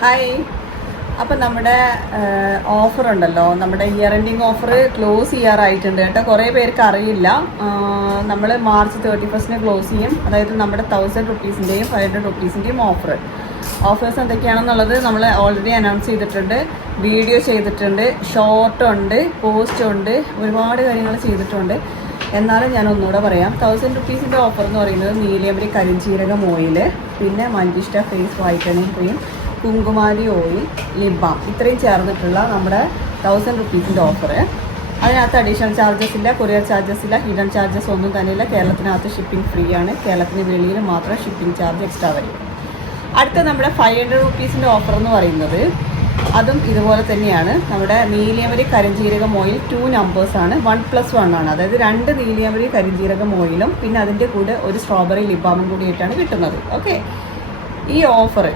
Hi. അപ്പം നമ്മുടെ offer ഉണ്ടല്ലോ, നമ്മുടെ ഇയർ എൻഡിങ് ഓഫർ ക്ലോസ് ചെയ്യാറായിട്ടുണ്ട് കേട്ടോ. കുറേ പേർക്ക് അറിയില്ല. നമ്മൾ മാർച്ച് 31 ക്ലോസ് ചെയ്യും. അതായത് നമ്മുടെ 1000 റുപ്പീസിൻ്റെയും 500 റുപ്പീസിൻ്റെയും ഓഫേഴ്സ് എന്തൊക്കെയാണെന്നുള്ളത് നമ്മൾ ഓൾറെഡി അനൗൺസ് ചെയ്തിട്ടുണ്ട്, വീഡിയോ ചെയ്തിട്ടുണ്ട്, ഷോർട്ട് ഉണ്ട്, പോസ്റ്റ് ഉണ്ട്, ഒരുപാട് കാര്യങ്ങൾ ചെയ്തിട്ടുണ്ട്. എന്നാലും ഞാൻ ഒന്നുകൂടെ പറയാം. 1000 റുപ്പീസിൻ്റെ ഓഫർ എന്ന് പറയുന്നത് നീലിയമരി കരിഞ്ജീരകം ഓയിൽ, പിന്നെ മഞ്ജിഷ്ട ഫേസ് വൈറ്റനിങ് ക്രീം, കുങ്കുമാരി ഓയിൽ, ലിപ് ബാം, ഇത്രയും ചേർന്നിട്ടുള്ള നമ്മുടെ 1000 റുപ്പീസിൻ്റെ ഓഫർ. അതിനകത്ത് അഡീഷണൽ ചാർജസ് ഇല്ല, കൊറിയർ ചാർജസ് ഇല്ല, ഹിഡൻ ചാർജസ് ഒന്നും തന്നെ ഇല്ല. കേരളത്തിനകത്ത് ഷിപ്പിംഗ് ഫ്രീ ആണ്. കേരളത്തിന് വെളിയിൽ മാത്രം ഷിപ്പിംഗ് ചാർജ് എക്സ്ട്രാ വരും. അടുത്ത നമ്മുടെ 500 റുപ്പീസിൻ്റെ ഓഫർ എന്ന് പറയുന്നത് അതും ഇതുപോലെ തന്നെയാണ്. നമ്മുടെ നീലിയമരി കരിഞ്ജീരകം ഓയിൽ 2 നമ്പേഴ്സാണ്, 1+1 ആണ്. അതായത് 2 നീലിയമരി കരിഞ്ജീരകം ഓയിലും പിന്നെ അതിൻ്റെ കൂടെ ഒരു സ്ട്രോബെറി ലിപ് ബാമും കൂടിയിട്ടാണ് കിട്ടുന്നത്. ഓക്കെ, ഈ ഓഫർ